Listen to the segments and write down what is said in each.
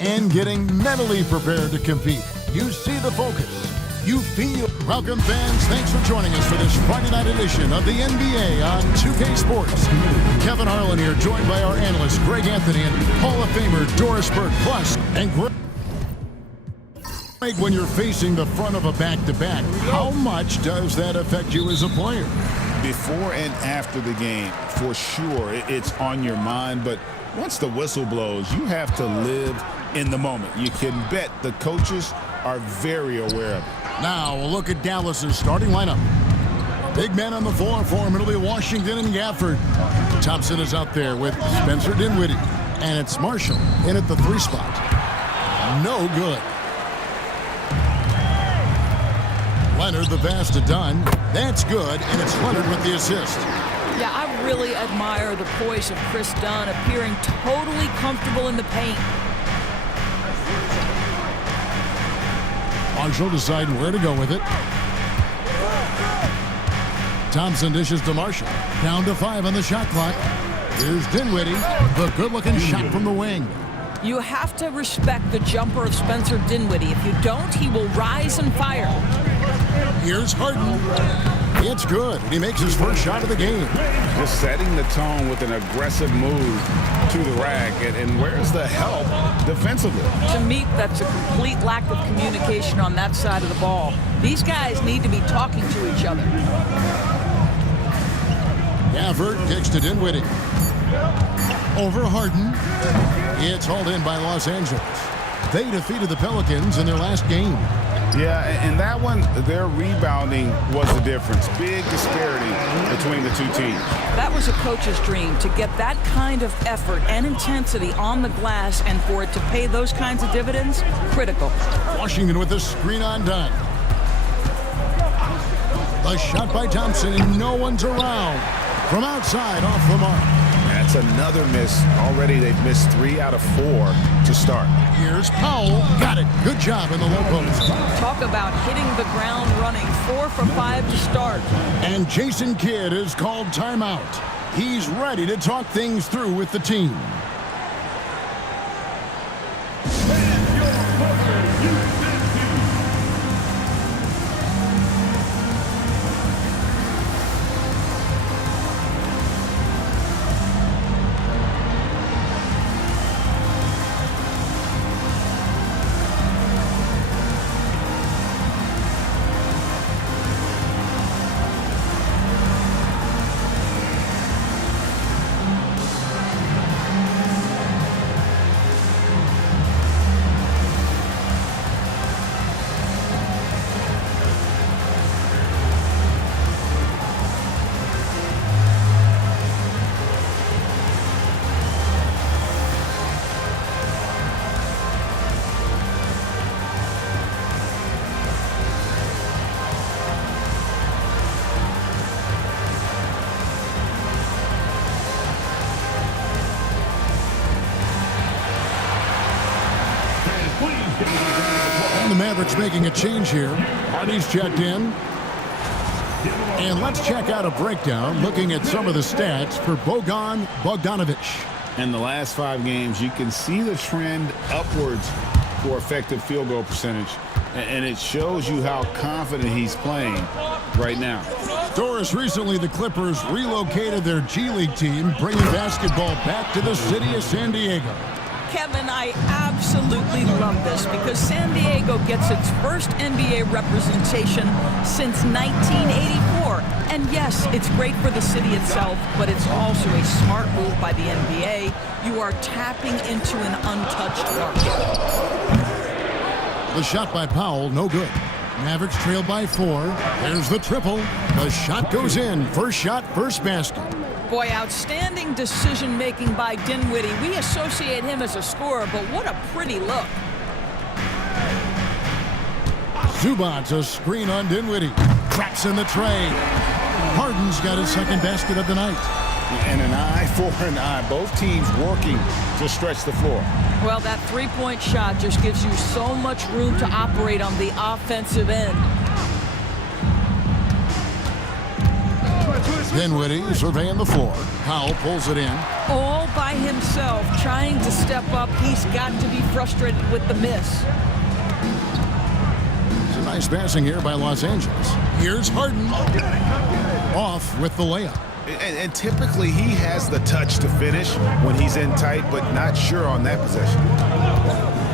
and getting mentally prepared to compete. You see the focus. You feel. Welcome, fans. Thanks for joining us for this Friday night edition of the NBA on 2K Sports. Kevin Harlan here, joined by our analysts Greg Anthony and Hall of Famer Doris Burke. Plus, and Greg, when you're facing the front of a back-to-back, how much does that affect you as a player? Before and after the game, for sure, it's on your mind. But once the whistle blows, you have to live in the moment. You can bet the coaches are very aware of it. Now, we'll look at Dallas's starting lineup. Big men on the floor for him. It'll be Washington and Gafford. Thompson is out there with Spencer Dinwiddie. And it's Marshall in at the 3 spot. No good. Leonard, the pass to Dunn. That's good, and it's Leonard with the assist. Yeah, I really admire the poise of Chris Dunn, appearing totally comfortable in the paint. Marshall deciding where to go with it. Thompson dishes to Marshall. Down to 5 on the shot clock. Here's Dinwiddie. The good-looking shot from the wing. You have to respect the jumper of Spencer Dinwiddie. If you don't, he will rise and fire. Here's Harden. It's good. He makes his first shot of the game. Just setting the tone with an aggressive move to the rack. And where's the help defensively? To me, that's a complete lack of communication on that side of the ball. These guys need to be talking to each other. Gafford kicks to Dinwiddie. Over Harden. It's hauled in by Los Angeles. They defeated the Pelicans in their last game. Yeah, and that one, their rebounding was the difference. Big disparity between the two teams. That was a coach's dream, to get that kind of effort and intensity on the glass, and for it to pay those kinds of dividends, critical. Washington with the screen on Dunn. The shot by Thompson, and no one's around. From outside, off the mark. That's another miss. Already they've missed 3 out of 4 to start. Here's Powell. Got it. Good job in the low post. Talk about hitting the ground running. 4 for 5 to start. And Jason Kidd is called timeout. He's ready to talk things through with the team. And the Mavericks making a change here. Hardy's checked in. And let's check out a breakdown looking at some of the stats for Bojan Bogdanovic. In the last 5 games, you can see the trend upwards for effective field goal percentage. And it shows you how confident he's playing right now. Doris, recently the Clippers relocated their G League team, bringing basketball back to the city of San Diego. Kevin, I absolutely love this because San Diego gets its first NBA representation since 1984. And yes, it's great for the city itself, but it's also a smart move by the NBA. You are tapping into an untouched market. The shot by Powell, no good. Mavericks trail by 4. There's the triple. The shot goes in. First shot, first basket. Boy, outstanding decision-making by Dinwiddie. We associate him as a scorer, but what a pretty look. Zubac's a screen on Dinwiddie. Traps in the tray. Harden's got his second basket of the night. And an eye for an eye. Both teams working to stretch the floor. Well, that three-point shot just gives you so much room to operate on the offensive end. Dinwiddie surveying the floor. Powell pulls it in. All by himself, trying to step up. He's got to be frustrated with the miss. It's a nice passing here by Los Angeles. Here's Harden. Off with the layup. And typically he has the touch to finish when he's in tight, but not sure on that possession.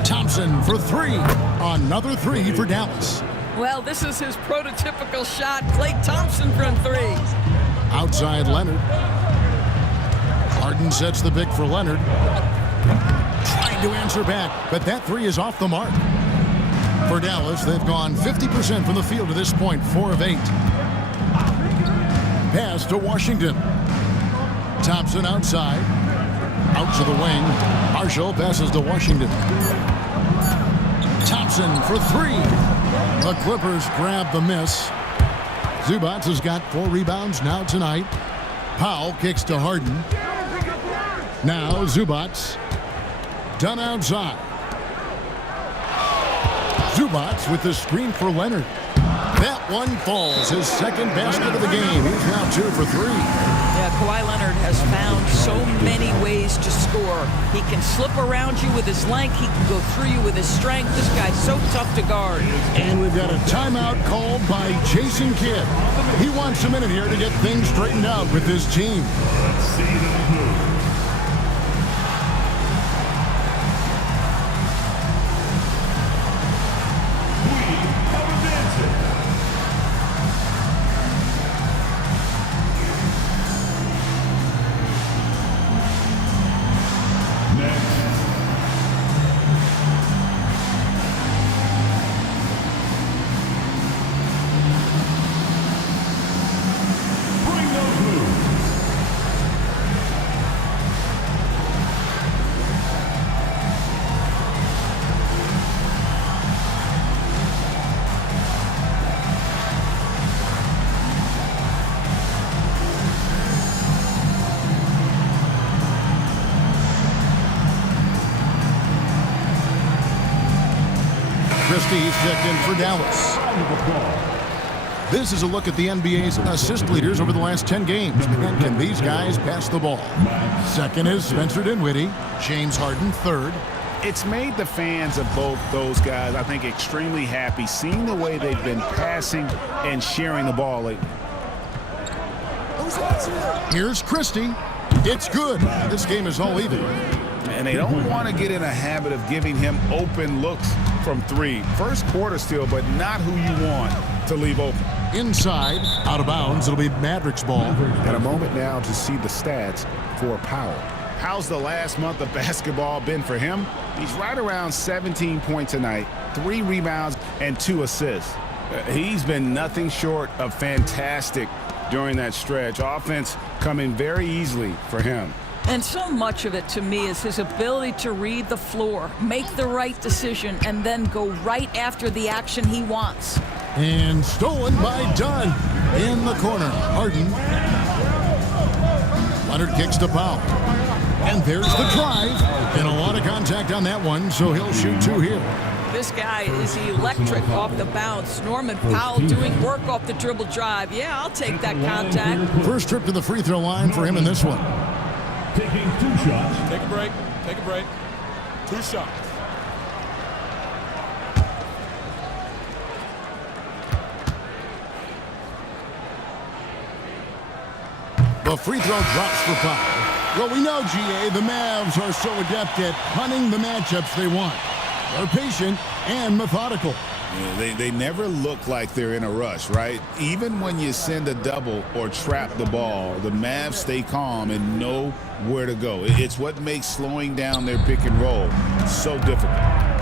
Thompson for three. Another three for Dallas. Well, this is his prototypical shot. Klay Thompson from three. Outside Leonard. Harden sets the pick for Leonard. Trying to answer back, but that three is off the mark. For Dallas, they've gone 50% from the field to this point, 4 of 8. Pass to Washington. Thompson outside. Out to the wing. Marshall passes to Washington. Thompson for three. The Clippers grab the miss. Zubac has got 4 rebounds now tonight. Powell kicks to Harden. Now Zubac. Done outside. Zubac with the screen for Leonard. That one falls. His second basket of the game. He's now 2 for 3. Yeah, Kawhi Leonard has found so many ways to score. He can slip around you with his length. He can go through you with his strength. This guy's so tough to guard. And we've got a timeout called by Jason Kidd. He wants a minute here to get things straightened out with his team. Let's see them move. Christie's checked in for Dallas. This is a look at the NBA's assist leaders over the last 10 games. And can these guys pass the ball? Second is Spencer Dinwiddie. James Harden, third. It's made the fans of both those guys, I think, extremely happy, seeing the way they've been passing and sharing the ball lately. Here's Christie. It's good. This game is all even. And they don't want to get in a habit of giving him open looks from three. First quarter still, but not who you want to leave open. Inside, out of bounds, it'll be Mavericks ball. And a moment now to see the stats for Powell. How's the last month of basketball been for him? He's right around 17 points a night, 3 rebounds, and 2 assists. He's been nothing short of fantastic during that stretch. Offense coming very easily for him. And so much of it, to me, is his ability to read the floor, make the right decision, and then go right after the action he wants. And stolen by Dunn in the corner. Harden. Leonard kicks to Powell. And there's the drive. And a lot of contact on that one, so he'll shoot 2 here. This guy is electric off the bounce. Norman Powell doing work off the dribble drive. Yeah, I'll take that contact. First trip to the free throw line for him in this one. Taking 2 shots. Take a break. Take a break. 2 shots. The free throw drops for Powell. Well, we know, GA, the Mavs are so adept at hunting the matchups they want. They're patient and methodical. Yeah, they never look like they're in a rush, right? Even when you send a double or trap the ball, the Mavs stay calm and know where to go. It's what makes slowing down their pick and roll so difficult.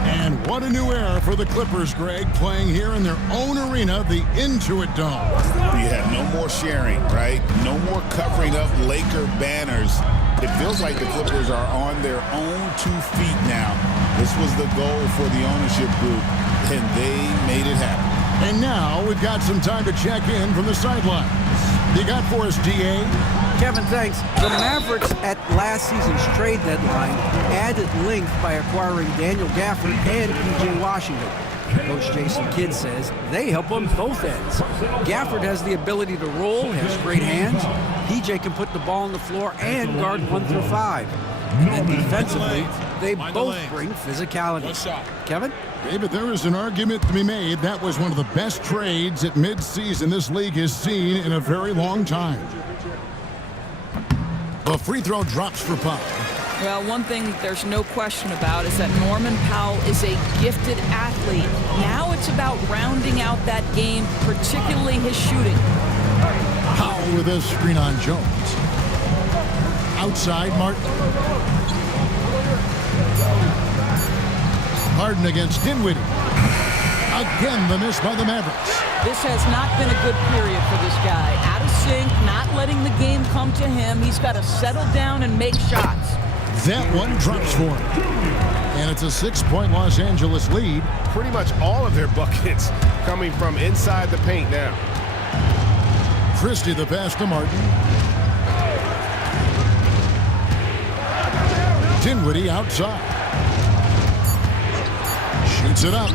And what a new era for the Clippers, Greg, playing here in their own arena, the Intuit Dome. You have no more sharing, right? No more covering up Laker banners. It feels like the Clippers are on their own 2 feet now. This was the goal for the ownership group, and they made it happen. And now we've got some time to check in from the sidelines. You got for us, DA? Kevin, thanks. The Mavericks at last season's trade deadline added length by acquiring Daniel Gafford and P.J. Washington. Coach Jason Kidd says they help on both ends. Gafford has the ability to roll, has great hands. PJ can put the ball on the floor and guard 1 through 5. And then defensively, they both bring physicality. Kevin? David, there is an argument to be made. That was one of the best trades at midseason this league has seen in a very long time. The free throw drops for Powell. Well, one thing there's no question about is that Norman Powell is a gifted athlete. Now it's about rounding out that game, particularly his shooting. Powell with a screen on Jones. Outside, Martin. Harden against Dinwiddie. Again, the miss by the Mavericks. This has not been a good period for this guy. Out of sync, not letting the game come to him. He's got to settle down and make shots. That one drops for him. And it's a 6-point Los Angeles lead. Pretty much all of their buckets coming from inside the paint now. Christie the pass to Martin. Dinwiddie outside. Shoots it up.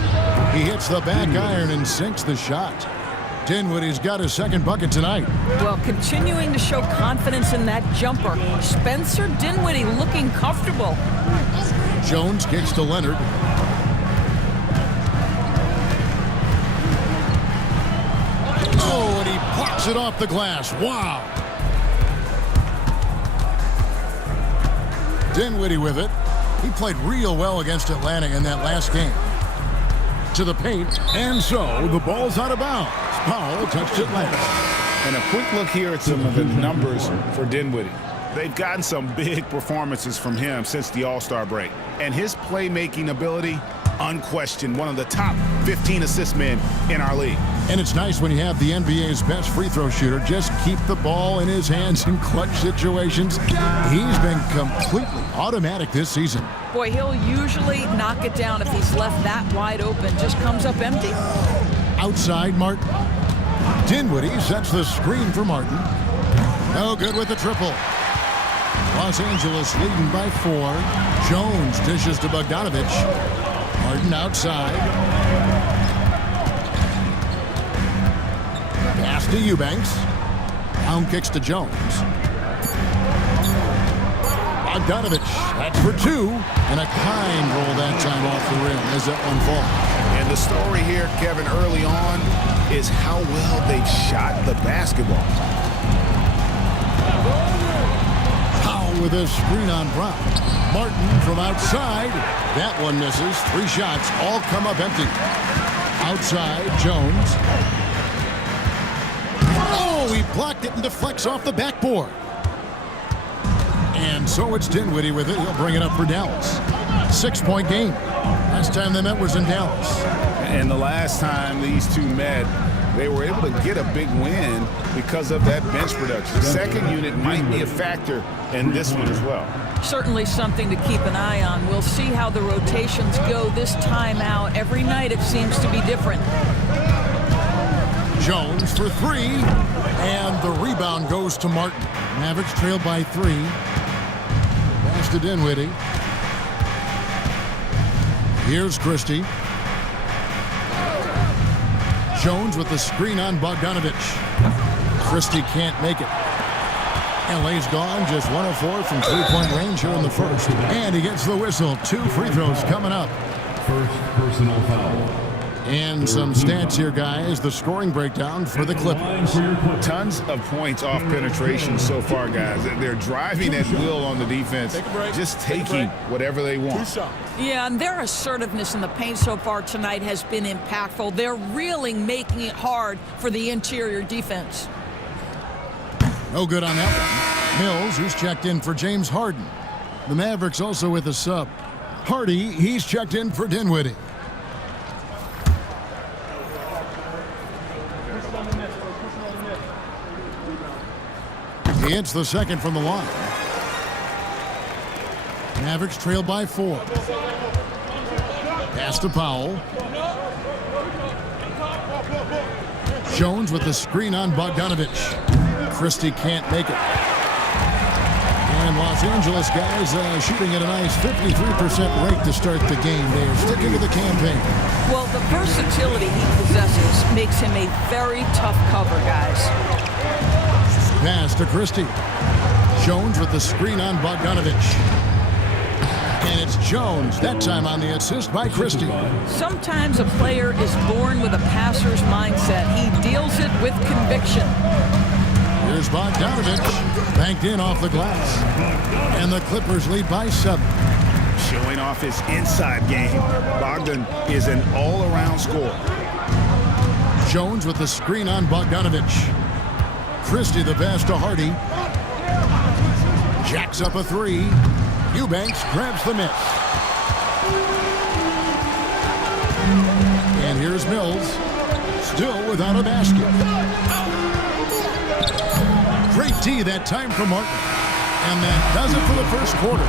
He hits the back iron and sinks the shot. Dinwiddie's got his second bucket tonight. Well, continuing to show confidence in that jumper. Spencer Dinwiddie looking comfortable. Jones kicks to Leonard. Oh, and he pops it off the glass. Wow. Dinwiddie with it. He played real well against Atlanta in that last game. To the paint, and so the ball's out of bounds. Powell touched it last. And a quick look here at some of the numbers for Dinwiddie. They've gotten some big performances from him since the All-Star break. And his playmaking ability, unquestioned, one of the top 15 assist men in our league. And it's nice when you have the NBA's best free throw shooter just keep the ball in his hands in clutch situations. He's been completely automatic this season. Boy, he'll usually knock it down if he's left that wide open. Just comes up empty. Outside, Martin. Dinwiddie sets the screen for Martin. No good with the triple. Los Angeles leading by 4. Jones dishes to Bogdanovich. Martin outside. Pass to Eubanks. Down kicks to Jones. Bogdanovich, that's for 2. And a kind roll that time off the rim as that one falls. And the story here, Kevin, early on is how well they've shot the basketball. Powell with a screen on Brown. Martin from outside. That one misses. 3 shots, all come up empty. Outside, Jones. Oh, he blocked it and deflects off the backboard. And so it's Dinwiddie with it. He'll bring it up for Dallas. 6-point game. Last time they met was in Dallas. And the last time these two met, they were able to get a big win because of that bench production. The second unit might be a factor in this one as well. Certainly something to keep an eye on. We'll see how the rotations go this time out. Every night it seems to be different. Jones for 3. And the rebound goes to Martin. Mavericks trail by 3. Pass to Dinwiddie. Here's Christie. Jones with the screen on Bogdanovich. Christie can't make it. LA's gone just 1 of 4 from 3-point range here in the first. And he gets the whistle. 2 free throws coming up. First personal foul. And some stats here, guys. The scoring breakdown for the Clippers. Tons of points off penetration so far, guys. They're driving at will on the defense, just taking whatever they want. Yeah, and their assertiveness in the paint so far tonight has been impactful. They're really making it hard for the interior defense. No good on that one. Mills, he's checked in for James Harden. The Mavericks also with a sub. Hardy, he's checked in for Dinwiddie. He hits the second from the line. Mavericks trail by 4. Pass to Powell. Jones with the screen on Bogdanovich. Christie can't make it. And Los Angeles guys shooting at a nice 53% rate to start the game. They are sticking to the campaign. Well, the versatility he possesses makes him a very tough cover, guys. Pass to Christie. Jones with the screen on Bogdanovich. And it's Jones, that time on the assist by Christie. Sometimes a player is born with a passer's mindset. He deals it with conviction. Here's Bogdanovich, banked in off the glass. And the Clippers lead by 7. Showing off his inside game. Bogdan is an all-around scorer. Jones with the screen on Bogdanovich. Christie the pass to Hardy. Jacks up a 3. Eubanks grabs the miss. And here's Mills, still without a basket. Great D that time from Martin. And that does it for the first quarter.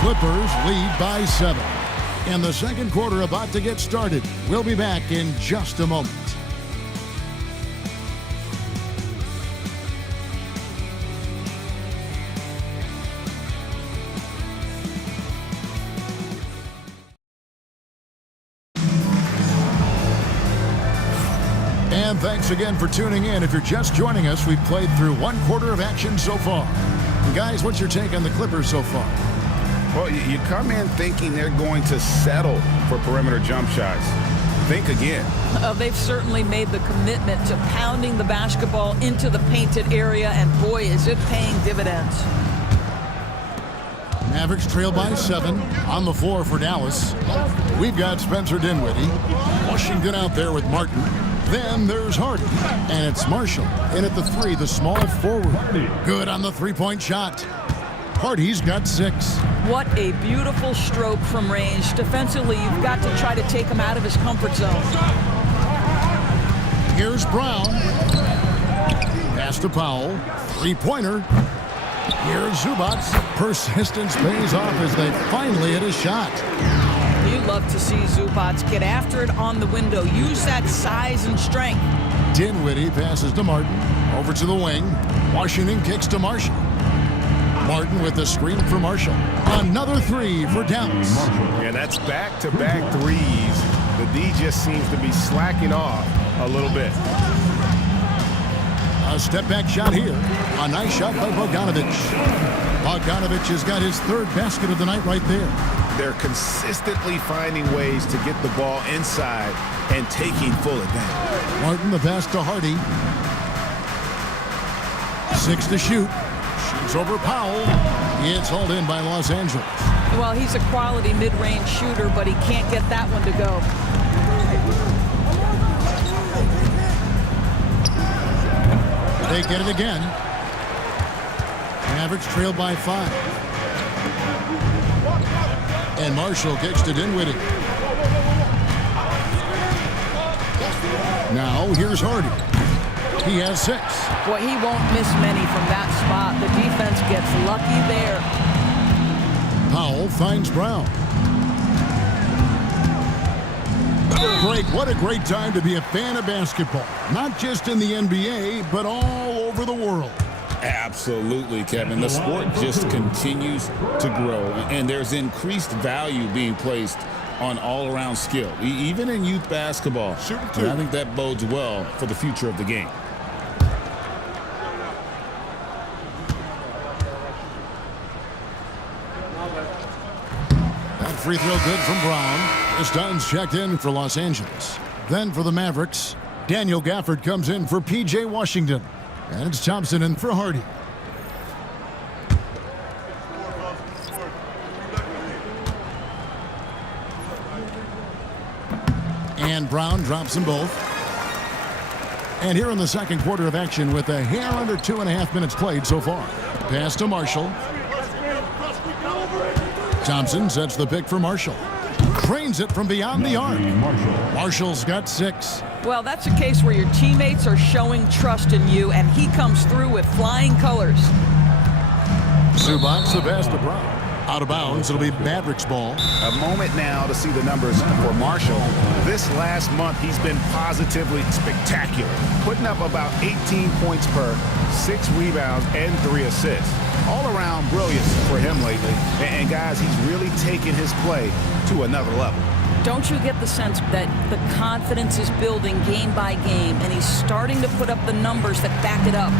Clippers lead by 7. And the second quarter about to get started. We'll be back in just a moment. And thanks again for tuning in. If you're just joining us, we've played through one quarter of action so far. And guys, what's your take on the Clippers so far? Well, you come in thinking they're going to settle for perimeter jump shots. Think again. They've certainly made the commitment to pounding the basketball into the painted area, and boy, is it paying dividends. Mavericks trail by 7 on the floor for Dallas. We've got Spencer Dinwiddie. Washington out there with Martin. Then there's Hardy, and it's Marshall in at the 3, the small forward. Good on the three-point shot. Hardy's got 6. What a beautiful stroke from range. Defensively, you've got to try to take him out of his comfort zone. Here's Brown. Pass to Powell. Three-pointer. Here's Zubac. Persistence pays off as they finally hit a shot. You love to see Zubac get after it on the window. Use that size and strength. Dinwiddie passes to Martin. Over to the wing. Washington kicks to Marshall. Martin with the screen for Marshall. Another 3 for Dallas. Yeah, that's back-to-back threes. The D just seems to be slacking off a little bit. A step-back shot here. A nice shot by Bogdanovich. Bogdanovich has got his 3rd basket of the night right there. They're consistently finding ways to get the ball inside and taking full advantage. Martin the pass to Hardy. 6 to shoot. Shoots over Powell. It's hauled in by Los Angeles. Well, he's a quality mid-range shooter, but he can't get that one to go. They get it again. Mavericks trail by 5. And Marshall kicks to Dinwiddie. Now here's Hardy. He has 6. Boy, he won't miss many from that spot. The defense gets lucky there. Powell finds Brown. Greg, what a great time to be a fan of basketball. Not just in the NBA, but all over the world. Absolutely, Kevin. The sport just continues to grow, and there's increased value being placed on all-around skill, even in youth basketball. And I think that bodes well for the future of the game. That free throw good from Brown. This time's checked in for Los Angeles. Then for the Mavericks, Daniel Gafford comes in for P.J. Washington. And it's Thompson in for Hardy. And Brown drops them both. And here in the second quarter of action with a hair under 2.5 minutes played so far. Pass to Marshall. Thompson sets the pick for Marshall. Cranes it from beyond the arc. Marshall's got 6. Well, that's a case where your teammates are showing trust in you, and he comes through with flying colors. Zubac the pass to Brown. Out of bounds, it'll be Mavericks ball. A moment now to see the numbers for Marshall. This last month, he's been positively spectacular, putting up about 18 points per 6 rebounds and 3 assists. All-around brilliance for him lately. And guys, he's really taken his play to another level. Don't you get the sense that the confidence is building game by game, and he's starting to put up the numbers that back it up?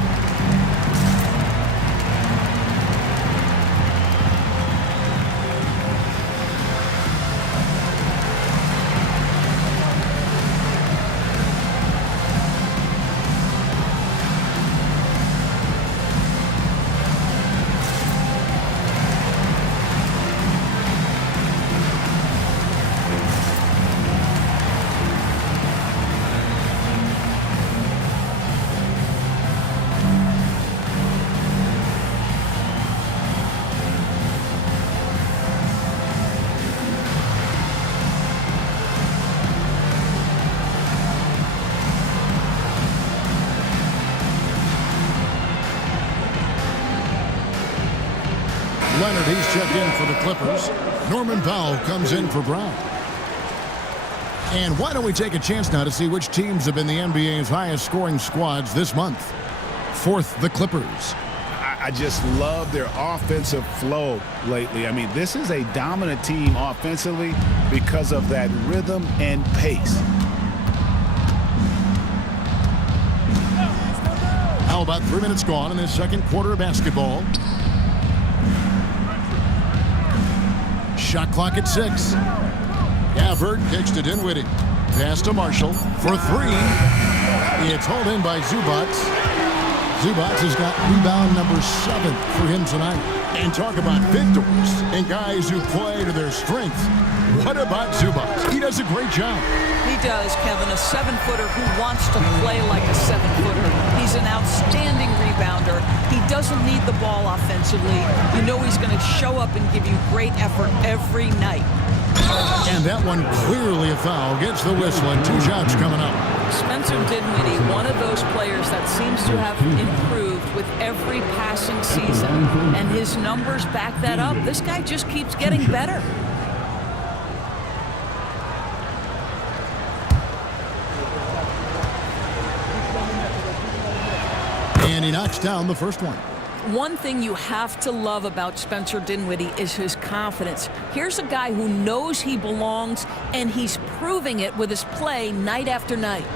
Leonard, he's checked in for the Clippers. Norman Powell comes in for Brown. And why don't we take a chance now to see which teams have been the NBA's highest scoring squads this month. Fourth, the Clippers. I just love their offensive flow lately. I mean, this is a dominant team offensively because of that rhythm and pace. How about 3 minutes gone in this second quarter of basketball? Shot clock at 6. Gafford kicks to Dinwiddie. Pass to Marshall for 3. It's hauled in by Zubac. Zubac has got rebound number 7 for him tonight. And talk about victors and guys who play to their strength. What about Zubac? He does a great job. He does, Kevin, a 7-footer who wants to play like a 7-footer. He's an outstanding rebounder. He doesn't need the ball offensively. You know he's going to show up and give you great effort every night. And that one clearly a foul. Gets the whistle and 2 shots coming up. Spencer Dinwiddie, one of those players that seems to have improved with every passing season. And his numbers back that up. This guy just keeps getting better. And he knocks down the first one. One thing you have to love about Spencer Dinwiddie is his confidence. Here's a guy who knows he belongs, and he's proving it with his play night after night.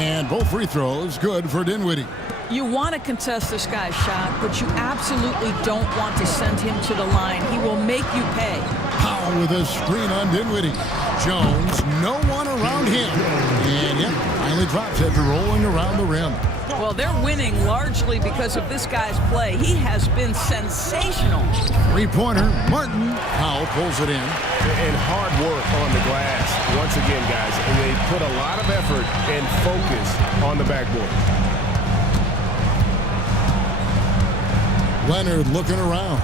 And both free throws good for Dinwiddie. You want to contest this guy's shot, but you absolutely don't want to send him to the line. He will make you pay. Powell with a screen on Dinwiddie. Jones, no one around him. And yep, finally drops after rolling around the rim. Well, they're winning largely because of this guy's play. He has been sensational. Three-pointer, Martin. Powell pulls it in. And hard work on the glass. Once again, guys, and they put a lot of effort and focus on the backboard. Leonard looking around.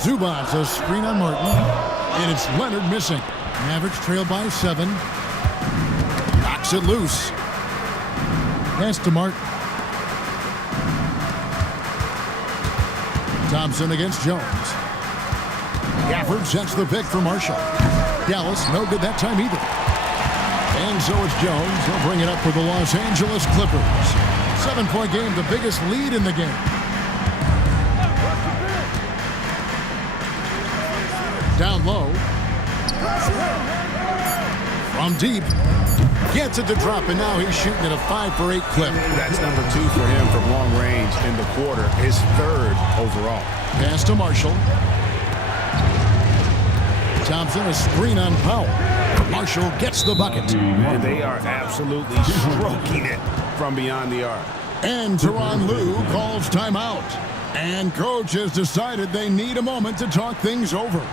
Zubac, a screen on Martin. And it's Leonard missing. Mavericks trail by 7. Knocks it loose. Pass to Martin. Thompson against Jones. Gafford sets the pick for Marshall. Dallas, no good that time either. And so it's Jones. He'll bring it up for the Los Angeles Clippers. 7-point game, the biggest lead in the game. Down low. From deep. Gets it to drop, and now he's shooting at a 5-for-8 clip. That's number 2 for him from long range in the quarter. His 3rd overall. Pass to Marshall. Thompson, a screen on Powell. Marshall gets the bucket. And they are absolutely stroking it from beyond the arc. And Tyronn Lue calls timeout. And coach has decided they need a moment to talk things over.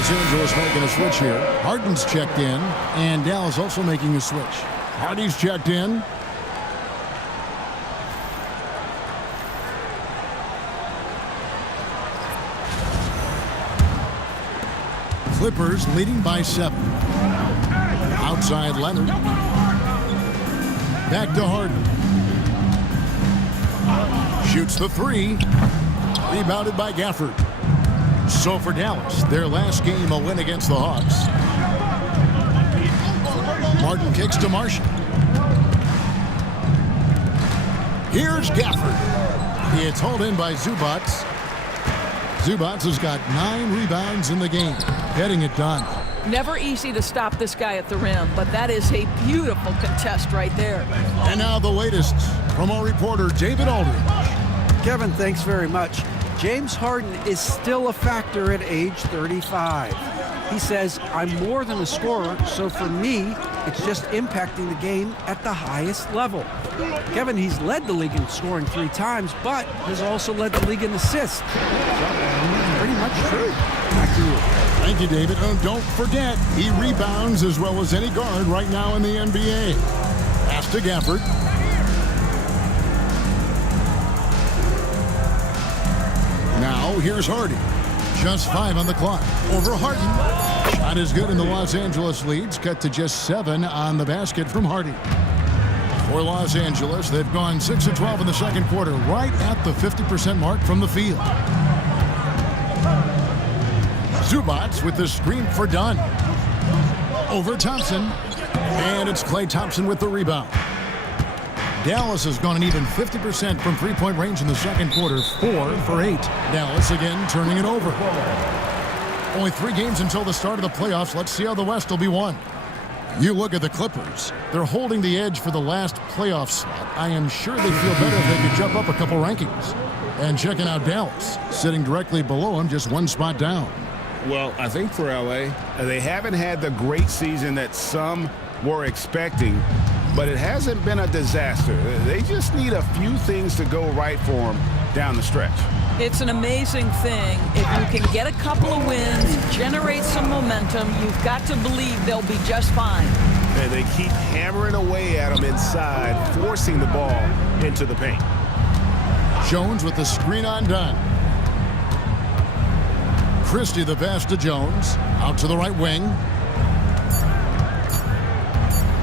Los Angeles making a switch here. Harden's checked in, and Dallas also making a switch. Hardy's checked in. Clippers leading by 7. Outside Leonard. Back to Harden. Shoots the 3. Rebounded by Gafford. So for Dallas, their last game a win against the Hawks. Martin kicks to Marshall. Here's Gafford. It's hauled in by Zubats. Zubats has got 9 rebounds in the game, getting it done. Never easy to stop this guy at the rim, but that is a beautiful contest right there. And now the latest from our reporter, David Aldridge. Kevin, thanks very much. James Harden is still a factor at age 35. He says, I'm more than a scorer, so for me, it's just impacting the game at the highest level. Kevin, he's led the league in scoring 3 times, but has also led the league in assists. Pretty much true. Back to you. Thank you, David. Oh, don't forget, he rebounds as well as any guard right now in the NBA. Pass to Gafford. Now, here's Hardy. Just 5 on the clock. Over Harden. Shot is good, and the Los Angeles leads cut to just 7 on the basket from Hardy. For Los Angeles, they've gone 6 of 12 in the second quarter, right at the 50% mark from the field. Zubats with the screen for Dunn. Over Thompson. And it's Klay Thompson with the rebound. Dallas has gone an even 50% from three-point range in the second quarter, 4 for 8. Dallas again turning it over. Only 3 games until the start of the playoffs. Let's see how the West will be won. You look at the Clippers. They're holding the edge for the last playoff slot. I am sure they feel better if they could jump up a couple rankings. And checking out Dallas, sitting directly below them, just 1 spot down. Well, I think for LA, they haven't had the great season that some were expecting, but it hasn't been a disaster. They just need a few things to go right for them down the stretch. It's an amazing thing. If you can get a couple of wins, generate some momentum, you've got to believe they'll be just fine. And they keep hammering away at them inside, forcing the ball into the paint. Jones with the screen on Dunn. Christie the pass to Jones. Out to the right wing.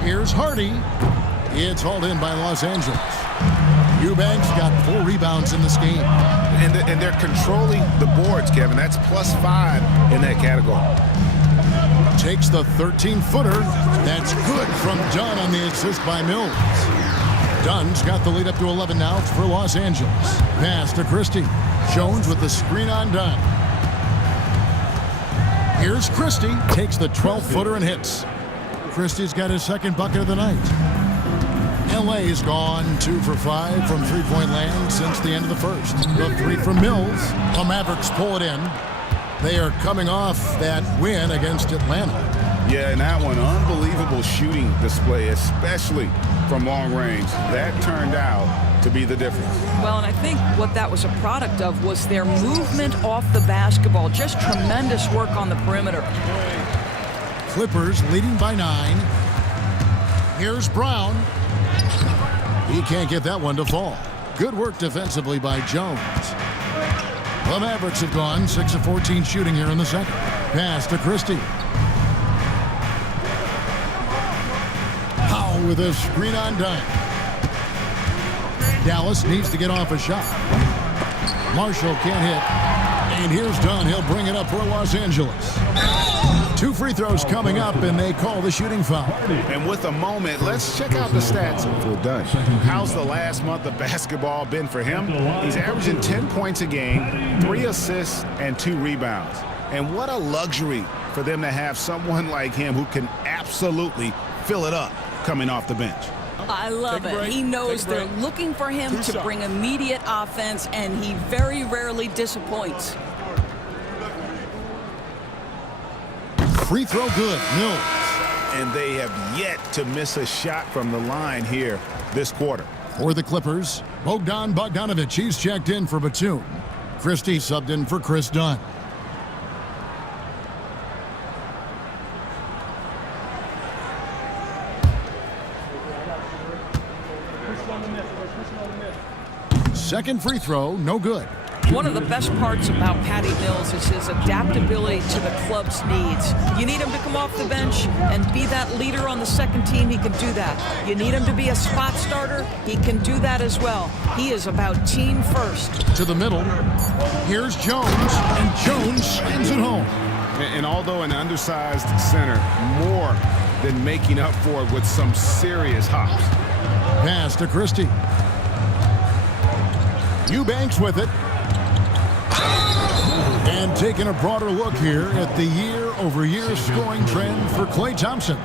Here's Hardy. It's hauled in by Los Angeles. Eubanks got 4 rebounds in this game. And they're controlling the boards, Kevin. That's +5 in that category. Takes the 13-footer. That's good from Dunn on the assist by Mills. Dunn's got the lead up to 11 now for Los Angeles. Pass to Christie. Jones with the screen on Dunn. Here's Christie. Takes the 12-footer and hits. Christie's got his second bucket of the night. LA's gone 2 for 5 from three-point land since the end of the first. The 3 from Mills. The Mavericks pull it in. They are coming off that win against Atlanta. Yeah, and that one, unbelievable shooting display, especially from long range. That turned out to be the difference. Well, and I think what that was a product of was their movement off the basketball. Just tremendous work on the perimeter. Clippers leading by 9. Here's Brown. He can't get that one to fall. Good work defensively by Jones. The Mavericks have gone 6 of 14 shooting here in the second. Pass to Christie. Powell with a screen on Dunn. Dallas needs to get off a shot. Marshall can't hit. And here's Dunn. He'll bring it up for Los Angeles. 2 free throws coming up, and they call the shooting foul. And with a moment, let's check out the stats for Dunn. How's the last month of basketball been for him? He's averaging 10 points a game, 3 assists, and 2 rebounds. And what a luxury for them to have someone like him who can absolutely fill it up coming off the bench. I love it. He knows they're looking for him to bring immediate offense, and he very rarely disappoints. Free throw good. Mills. And they have yet to miss a shot from the line here this quarter. For the Clippers, Bogdan Bogdanović. He's checked in for Batum. Christie subbed in for Chris Dunn. second free throw, no good. One of the best parts about Patty Mills is his adaptability to the club's needs. You need him to come off the bench and be that leader on the second team, he can do that. You need him to be a spot starter, he can do that as well. He is about team first. To the middle. Here's Jones, and Jones slams it home. And although an undersized center, more than making up for it with some serious hops. Pass to Christie. Eubanks with it. And taking a broader look here at the year-over-year scoring trend for Klay Thompson.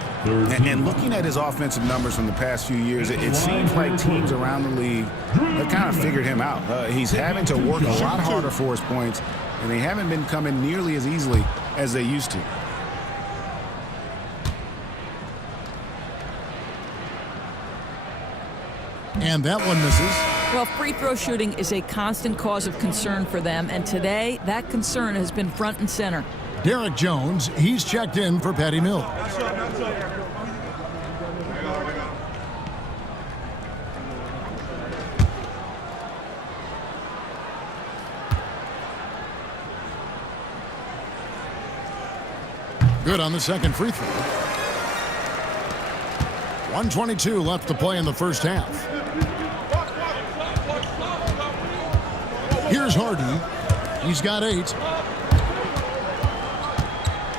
And looking at his offensive numbers from the past few years, it seems like teams around the league have kind of figured him out. He's having to work a lot harder for his points, and they haven't been coming nearly as easily as they used to. And that one misses. Well, free throw shooting is a constant cause of concern for them, and today that concern has been front and center. Derek Jones, he's checked in for Patty Mills. Good on the second free throw. 1:22 left to play in the first half. Here's Hardy. He's got 8.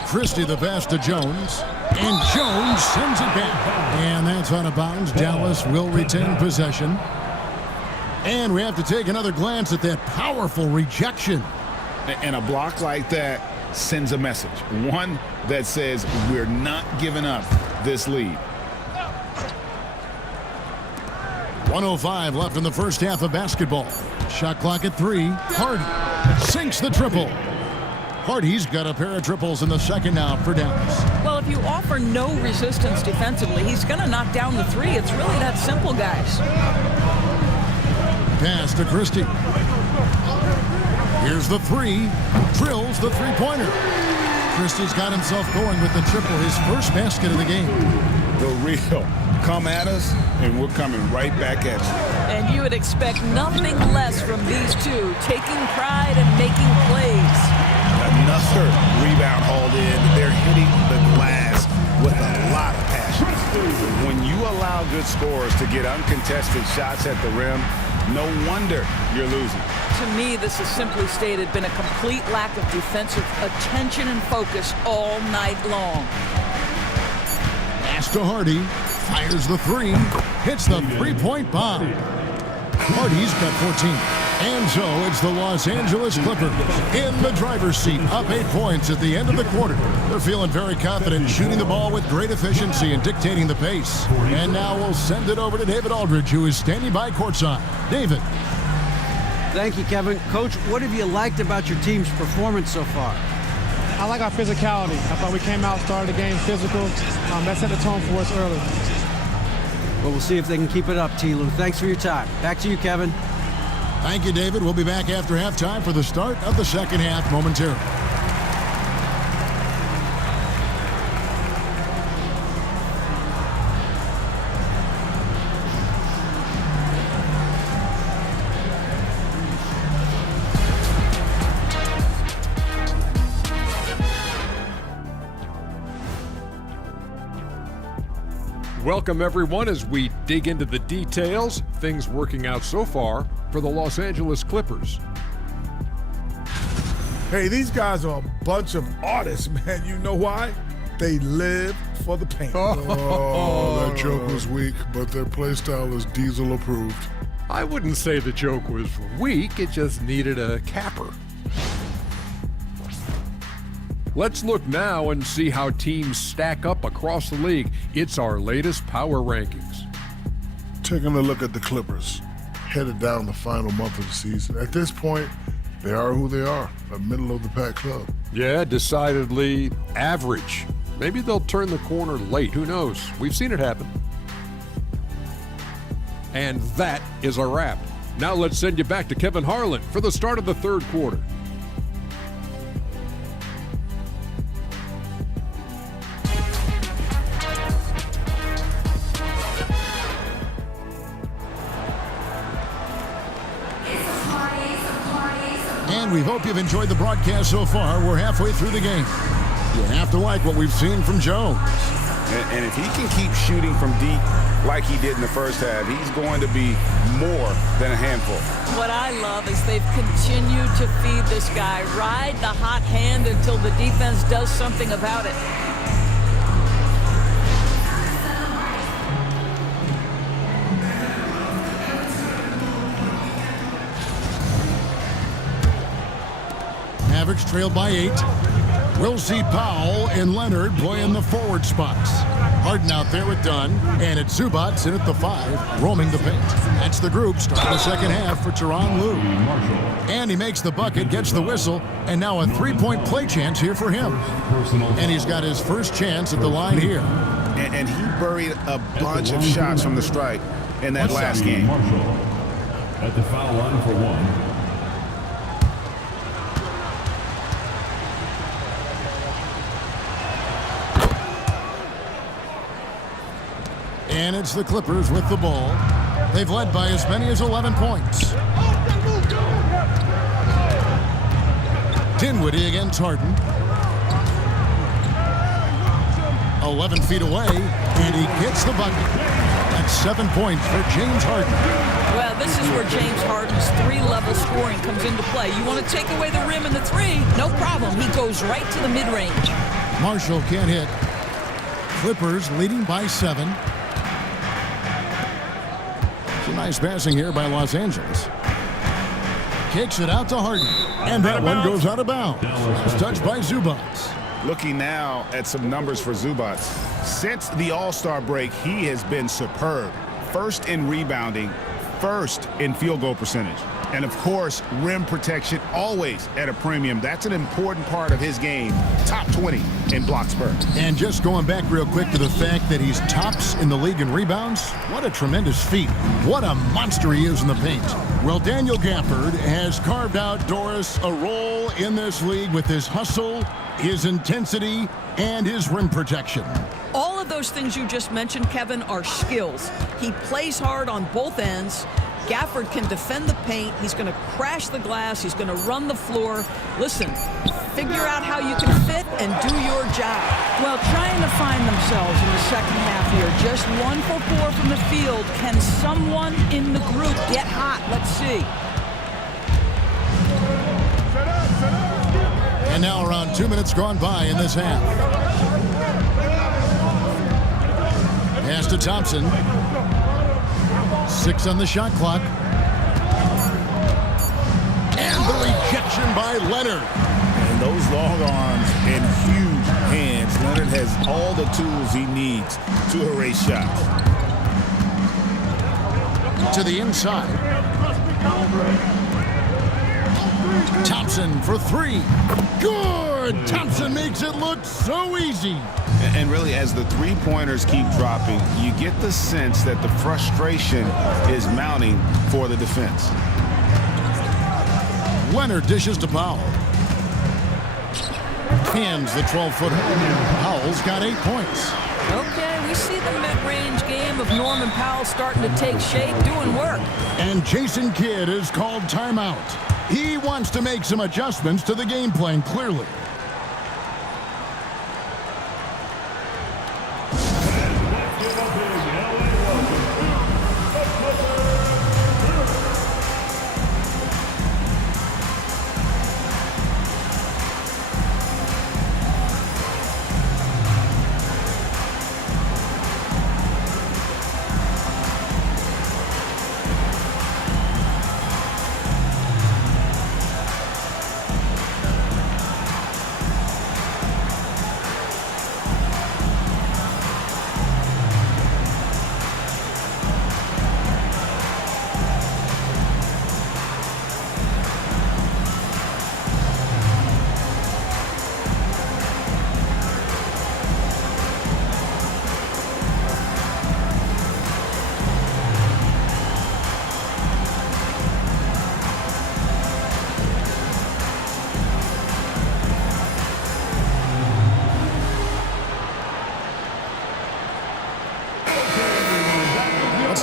Christie the pass to Jones. And Jones sends it back. And that's out of bounds. Dallas will retain possession. And we have to take another glance at that powerful rejection. And a block like that sends a message. One that says we're not giving up this lead. 1:05 left in the first half of basketball. Shot clock at 3. Hardy sinks the triple. Hardy's got a pair of triples in the second now for Dallas. Well, if you offer no resistance defensively, he's going to knock down the 3. It's really that simple, guys. Pass to Christie. Here's the 3. Drills the three-pointer. Christie's got himself going with the triple, his first basket of the game. The real. Come at us, and we're coming right back at you. And you would expect nothing less from these two, taking pride and making plays. Another rebound hauled in. They're hitting the glass with a lot of passion. When you allow good scorers to get uncontested shots at the rim, no wonder you're losing. To me, this has simply stated been a complete lack of defensive attention and focus all night long. Pass to Hardy. Fires the 3. Hits the three-point bomb. Hardy's got 14. And so it's the Los Angeles Clippers in the driver's seat, up 8 points at the end of the quarter. They're feeling very confident, shooting the ball with great efficiency and dictating the pace. And now we'll send it over to David Aldridge, who is standing by courtside. David. Thank you, Kevin. Coach, what have you liked about your team's performance so far? I like our physicality. I thought we came out, started the game physical. That set the tone for us early. Well, we'll see if they can keep it up, T. Lou. Thanks for your time. Back to you, Kevin. Thank you, David. We'll be back after halftime for the start of the second half momentarily. Welcome, everyone, as we dig into the details. Things working out so far for the Los Angeles Clippers. Hey, these guys are a bunch of artists, man. You know why? They live for the paint. Oh, that joke was weak, but their play style is Diesel approved. I wouldn't say the joke was weak. It just needed a capper. Let's look now and see how teams stack up across the league. It's our latest power rankings. Taking a look at the Clippers, headed down the final month of the season. At this point, they are who they are, a middle-of-the-pack club. Yeah, decidedly average. Maybe they'll turn the corner late. Who knows? We've seen it happen. And that is a wrap. Now let's send you back to Kevin Harlan for the start of the third quarter. We hope you've enjoyed the broadcast so far. We're halfway through the game. You have to like what we've seen from Jones. And if he can keep shooting from deep like he did in the first half, he's going to be more than a handful. What I love is they've continued to feed this guy. Ride the hot hand until the defense does something about it. Mavericks trail by 8. We'll see Powell and Leonard play in the forward spots. Harden out there with Dunn, and it's Zubac in at the 5, roaming the paint. That's the group starting the second half for Tyronn Lue. And he makes the bucket, gets the whistle, and now a three-point play chance here for him. And he's got his first chance at the line here. And he buried a bunch of shots from the stripe in that last game. At the foul line for 1. And it's the Clippers with the ball. They've led by as many as 11 points. Dinwiddie against Harden. 11 feet away, and he gets the bucket. That's 7 points for James Harden. Well, this is where James Harden's three-level scoring comes into play. You want to take away the rim and the three? No problem. He goes right to the mid-range. Marshall can't hit. Clippers leading by 7. Nice passing here by Los Angeles. Kicks it out to Harden. And that one goes out of bounds. It's touched by Zubac. Looking now at some numbers for Zubac. Since the All-Star break, he has been superb. First in rebounding, first in field goal percentage. And, of course, rim protection always at a premium. That's an important part of his game. Top 20 in blocks per. And just going back real quick to the fact that he's tops in the league in rebounds, what a tremendous feat. What a monster he is in the paint. Well, Daniel Gafford has carved out Doris a role in this league with his hustle, his intensity, and his rim protection. All of those things you just mentioned, Kevin, are skills. He plays hard on both ends. Gafford can defend the paint. He's going to crash the glass. He's going to run the floor. Listen, figure out how you can fit and do your job. Well, trying to find themselves in the second half here. Just 1 for 4 from the field. Can someone in the group get hot? Let's see. And now around 2 minutes gone by in this half. Pass to Thompson. 6 on the shot clock. And the rejection by Leonard. And those long arms and huge hands. Leonard has all the tools he needs to erase shots. To the inside. Thompson for 3. Good! Thompson makes it look so easy. And really, as the three-pointers keep dropping, you get the sense that the frustration is mounting for the defense. Leonard dishes to Powell. Hands the 12-footer. Powell's got 8 points. Okay, we see the mid-range game of Norman Powell starting to take shape, doing work. And Jason Kidd is called timeout. He wants to make some adjustments to the game plan, clearly.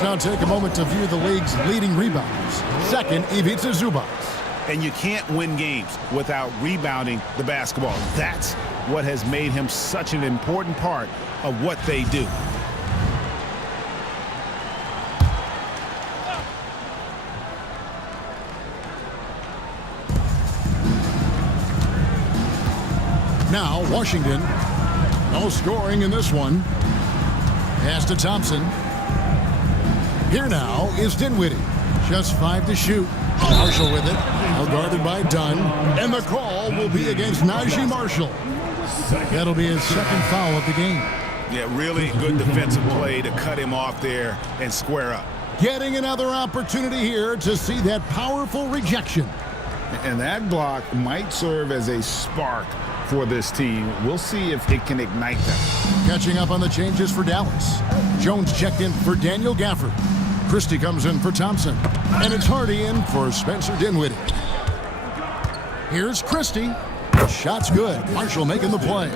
Let's now take a moment to view the league's leading rebounders. Second, Ivica Zubac. And you can't win games without rebounding the basketball. That's what has made him such an important part of what they do. Now, Washington. No scoring in this one. Pass to Thompson. Here now is Dinwiddie. Just 5 to shoot. Marshall with it. Well guarded by Dunn. And the call will be against Najee Marshall. That'll be his second foul of the game. Yeah, really good defensive play to cut him off there and square up. Getting another opportunity here to see that powerful rejection. And that block might serve as a spark for this team. We'll see if it can ignite them. Catching up on the changes for Dallas. Jones checked in for Daniel Gafford. Christie comes in for Thompson. And it's Hardy in for Spencer Dinwiddie. Here's Christie. Shot's good. Marshall making the play.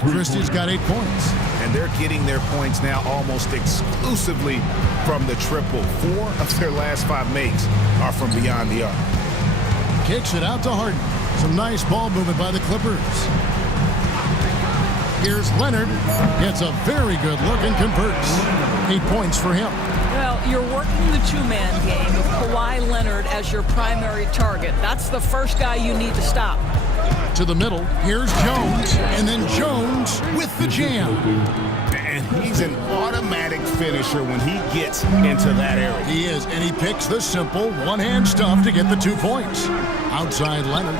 Christie's got 8 points. And they're getting their points now almost exclusively from the triple. 4 of their last 5 makes are from beyond the arc. Kicks it out to Harden. Some nice ball movement by the Clippers. Here's Leonard. Gets a very good look and converts. 8 points for him. Well, you're working the two-man game with Kawhi Leonard as your primary target. That's the first guy you need to stop. To the middle. Here's Jones. And then Jones with the jam. And he's an automatic finisher when he gets into that area. He is, and he picks the simple one-hand stuff to get the 2 points. Outside Leonard.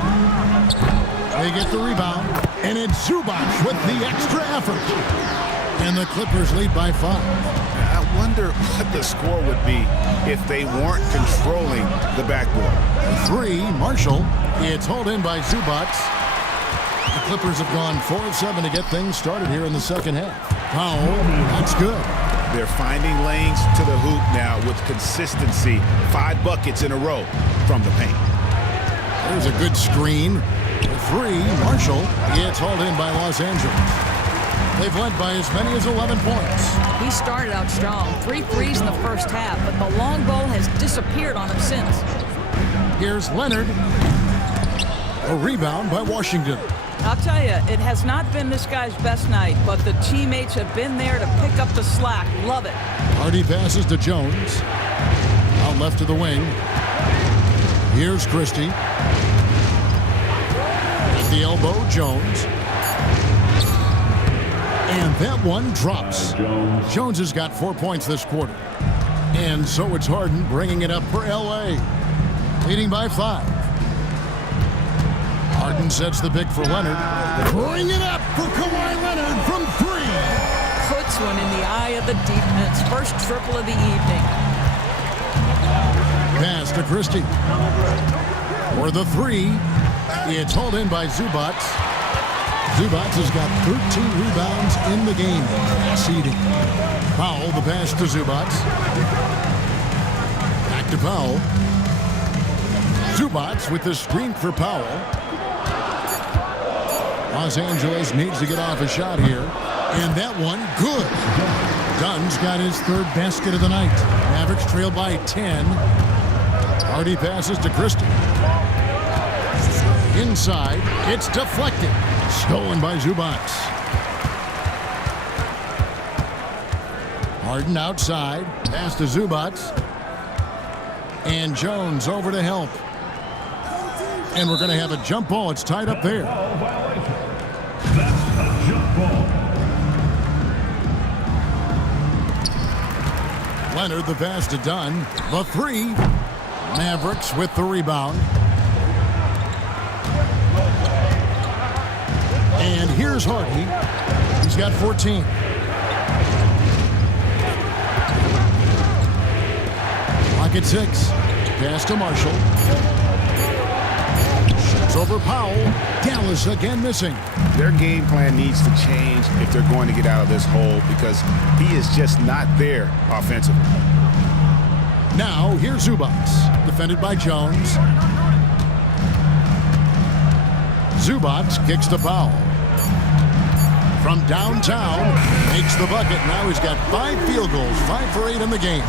They get the rebound, and it's Zubac with the extra effort. And the Clippers lead by 5. I wonder what the score would be if they weren't controlling the backboard. 3, Marshall. It's hauled in by Zubac. The Clippers have gone 4 of 7 to get things started here in the second half. Powell, that's good. They're finding lanes to the hoop now with consistency. 5 buckets in a row from the paint. There's a good screen. 3, Marshall. It's hauled in by Los Angeles. They've led by as many as 11 points. He started out strong. 3 threes in the first half, but the long ball has disappeared on him since. Here's Leonard. A rebound by Washington. I'll tell you, it has not been this guy's best night, but the teammates have been there to pick up the slack. Love it. Hardy passes to Jones. Out left to the wing. Here's Christie. At the elbow, Jones. And that one drops. Jones has got 4 points this quarter. And so it's Harden bringing it up for L.A. Leading by 5. Harden sets the pick for Leonard. Bring it up for Kawhi Leonard from 3. Puts one in the eye of the defense. First triple of the evening. Pass to Christie. For the 3. It's hauled in by Zubac. Zubac has got 13 rebounds in the game. Seeding. Powell, the pass to Zubac. Back to Powell. Zubac with the screen for Powell. Los Angeles needs to get off a shot here. And that one, good. Dunn's got his 3rd basket of the night. Mavericks trail by 10. Hardy passes to Christie. Inside, it's deflected. Stolen by Zubac. Harden outside. Pass to Zubac. And Jones over to help. And we're going to have a jump ball. It's tied up there. That's a jump ball. Leonard the pass to Dunn. The 3. Mavericks with the rebound. And here's Hardy. He's got 14. Clock at 6. Pass to Marshall. Shoots over Powell. Dallas again missing. Their game plan needs to change if they're going to get out of this hole because he is just not there offensively. Now, here's Zubac. Defended by Jones. Zubac kicks to Powell. from downtown, makes the bucket. Now he's got 5 field goals, 5 for 8 in the game.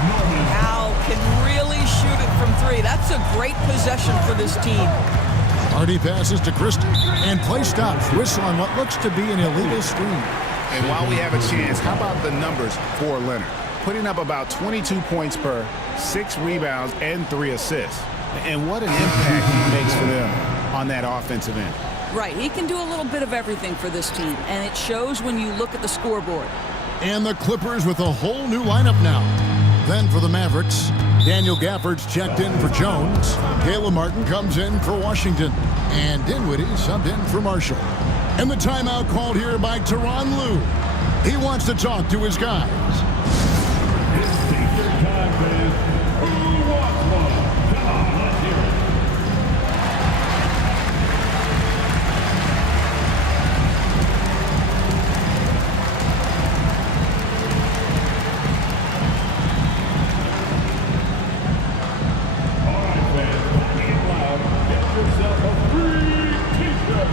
Al can really shoot it from 3. That's a great possession for this team. Hardy passes to Christie, and play stops. Whistle on what looks to be an illegal screen. And while we have a chance, how about the numbers for Leonard? Putting up about 22 points per, 6 rebounds, and 3 assists. And what an impact he makes for them on that offensive end. Right, he can do a little bit of everything for this team, and it shows when you look at the scoreboard. And the Clippers with a whole new lineup now. Then for the Mavericks, Daniel Gafford's checked in for Jones. Caleb Martin comes in for Washington. And Dinwiddie subbed in for Marshall. And the timeout called here by Tyronn Lue. He wants to talk to his guys. Take your time, man. Who wants one? Come on, let's hear it. All right, fans, be loud. Get yourself a free t-shirt.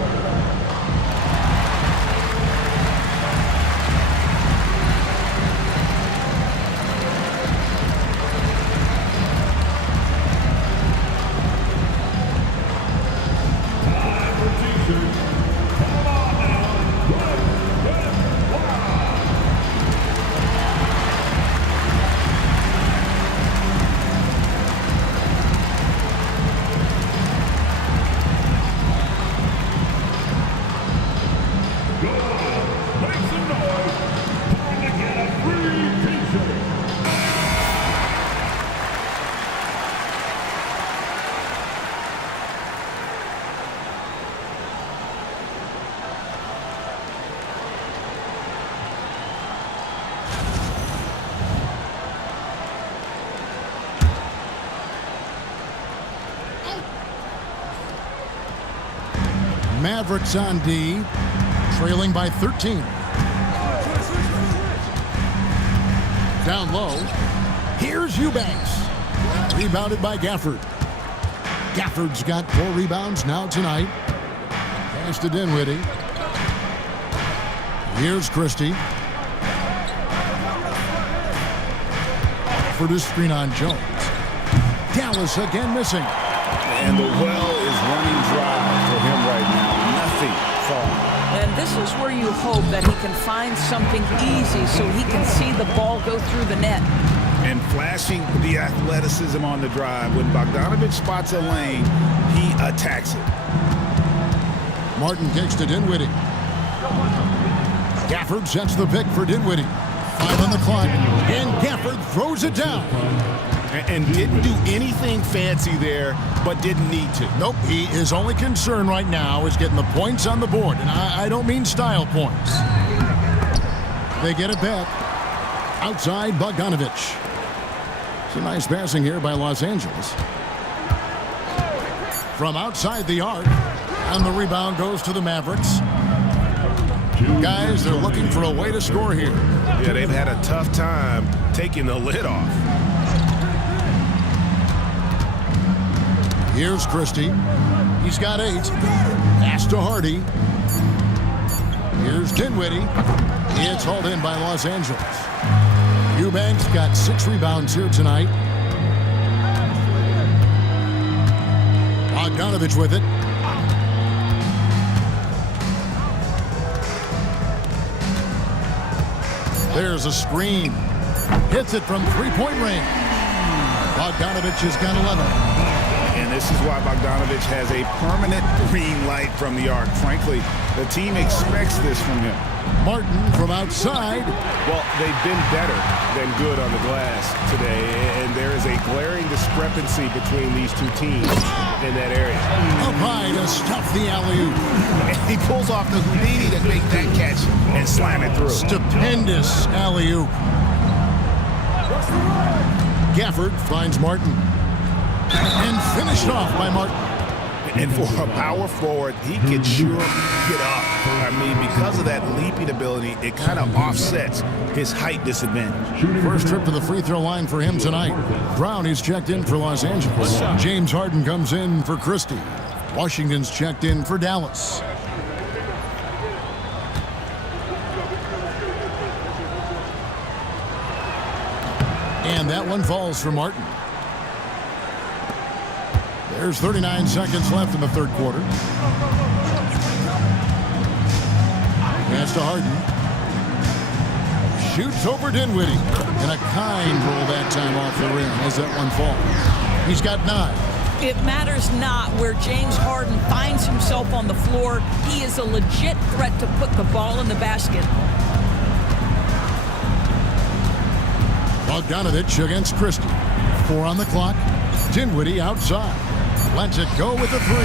Mavericks on D, trailing by 13. Down low, here's Eubanks. Rebounded by Gafford. Gafford's got 4 rebounds now tonight. Pass to Dinwiddie. Here's Christie. For the screen on Jones. Dallas again missing. And the well is running dry for him right now. Nothing falling. And this is where you hope that he can find something easy so he can see the ball go through the net. And flashing the athleticism on the drive. When Bogdanovich spots a lane, he attacks it. Martin kicks to Dinwiddie. Gafford sets the pick for Dinwiddie. 5 on the clock, and Gafford throws it down. And didn't do anything fancy there, but didn't need to. Nope, his only concern right now is getting the points on the board, and I don't mean style points. They get it back. Outside Bogdanovich. It's a nice passing here by Los Angeles. From outside the arc, and the rebound goes to the Mavericks. Guys, they're looking for a way to score here. Yeah, they've had a tough time taking the lid off. Here's Christie. He's got 8. Pass to Hardy. Here's Dinwiddie. It's hauled in by Los Angeles. Eubanks got 6 rebounds here tonight. Bogdanovich with it. There's a screen. Hits it from 3-point range. Bogdanovich has got 11. And this is why Bogdanovich has a permanent green light from the arc. Frankly, the team expects this from him. Martin from outside. Well, they've been better than good on the glass today, and there is a glaring discrepancy between these two teams in that area. Up high to stuff the alley-oop. He pulls off the Houdini to make that catch and slam it through. Stupendous alley-oop. Gafford finds Martin. And finished off by Martin. And for a power forward, he can sure get up. I mean, because of that leaping ability, it kind of offsets his height disadvantage. First trip to the free throw line for him tonight. Brown is checked in for Los Angeles. James Harden comes in for Christie. Washington's checked in for Dallas. And that one falls for Martin. There's 39 seconds left in the third quarter. Pass to Harden. Shoots over Dinwiddie. And a kind roll that time off the rim as that one falls. He's got 9. It matters not where James Harden finds himself on the floor. He is a legit threat to put the ball in the basket. Bogdanovich against Christie. 4 on the clock. Dinwiddie outside. Lets it go with a 3.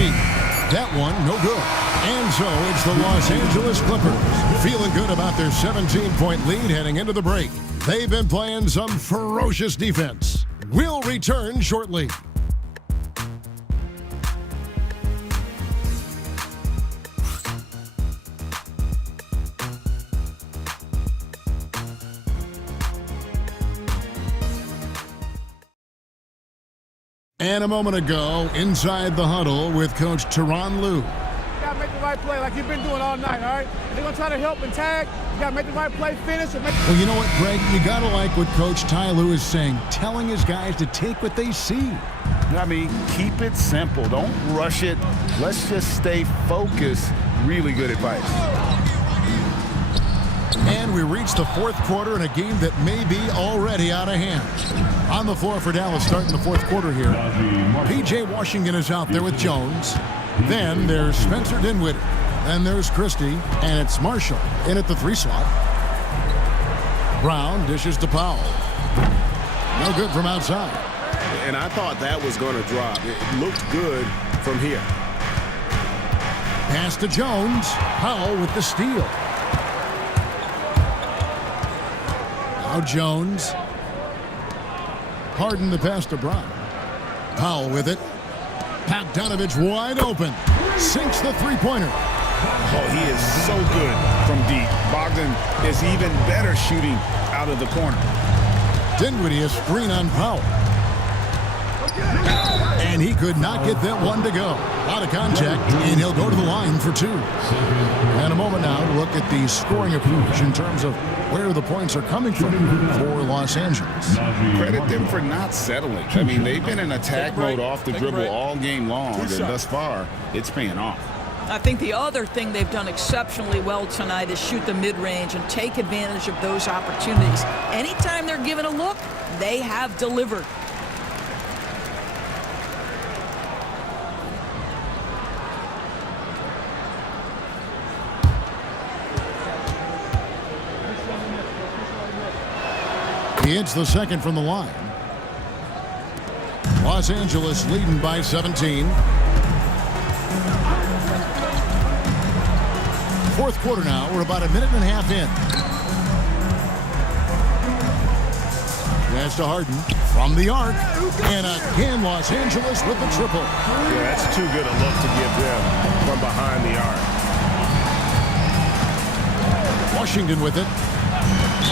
That one, no good. And so it's the Los Angeles Clippers feeling good about their 17-point lead heading into the break. They've been playing some ferocious defense. We'll return shortly. And a moment ago, inside the huddle with Coach Tyronn Lue. You got to make the right play like you've been doing all night, all right? They're going to try to help and tag. You got to make the right play, finish. Well, you know what, Greg? You got to like what Coach Ty Lue is saying, telling his guys to take what they see. I mean, keep it simple. Don't rush it. Let's just stay focused. Really good advice. And we reach the fourth quarter in a game that may be already out of hand. On the floor for Dallas starting the fourth quarter here. P.J. Washington is out there with Jones. Then there's Spencer Dinwiddie. Then there's Christie. And it's Marshall in at the 3 slot. Brown dishes to Powell. No good from outside. And I thought that was going to drop. It looked good from here. Pass to Jones. Powell with the steal. Now Jones. Harden the pass to Brown. Powell with it. Bogdanovich wide open. Sinks the three-pointer. Oh, he is so good from deep. Bogdan is even better shooting out of the corner. Dinwiddie a screen on Powell. And he could not get that one to go. Out of contact, and he'll go to the line for 2. And a moment now to look at the scoring approach in terms of where the points are coming from for Los Angeles. Credit them for not settling. I mean, they've been in attack mode off the dribble all game long, and thus far, it's paying off. I think the other thing they've done exceptionally well tonight is shoot the mid-range and take advantage of those opportunities. Anytime they're given a look, they have delivered. He hits the second from the line. Los Angeles leading by 17. Fourth quarter now. We're about a minute and a half in. Pass to Harden from the arc. And again, Los Angeles with the triple. Yeah, that's too good a look to give them from behind the arc. Washington with it.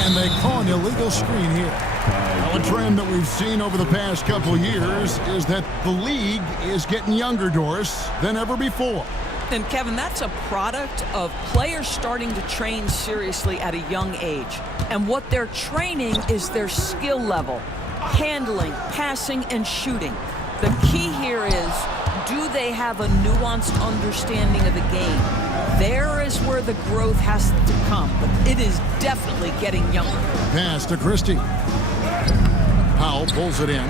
And they call an illegal screen here. Now, a trend that we've seen over the past couple years is that the league is getting younger, Doris, than ever before. And Kevin, that's a product of players starting to train seriously at a young age. And what they're training is their skill level, handling, passing, and shooting. The key here is, do they have a nuanced understanding of the game? There is where the growth has to come, but it is definitely getting younger. Pass to Christie. Powell pulls it in.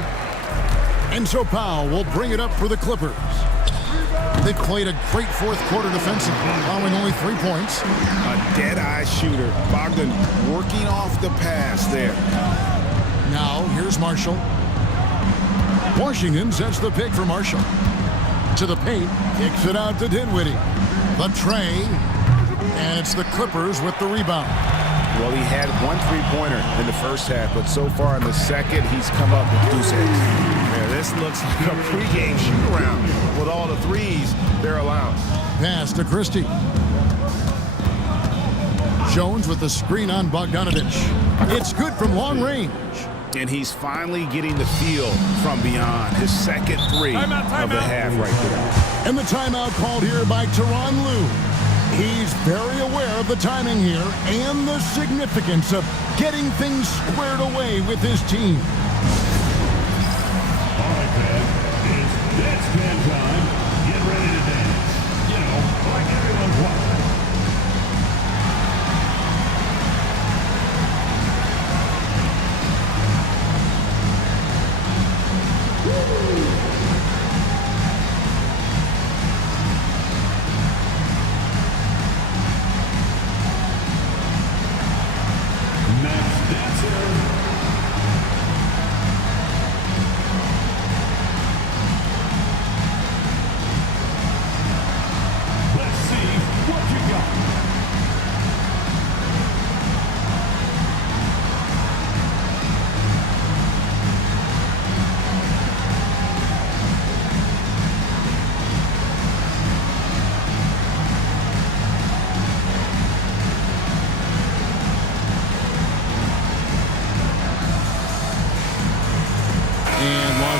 And so Powell will bring it up for the Clippers. They played a great fourth quarter defensively, allowing only 3 points. A dead-eye shooter. Bogdan working off the pass there. Now, here's Marshall. Washington sets the pick for Marshall. To the paint, kicks it out to Dinwiddie. The tray, and it's the Clippers with the rebound. Well, he had 1 3-pointer in the first half, but so far in the second, he's come up with deuce hits. Man, this looks like a pregame shoot-around with all the threes they're allowing. Pass to Christie. Jones with the screen on Bogdanovich. It's good from long range. And he's finally getting the feel from beyond. His second 3 of the half right there. And the timeout called here by Tyronn Lue. He's very aware of the timing here and the significance of getting things squared away with his team.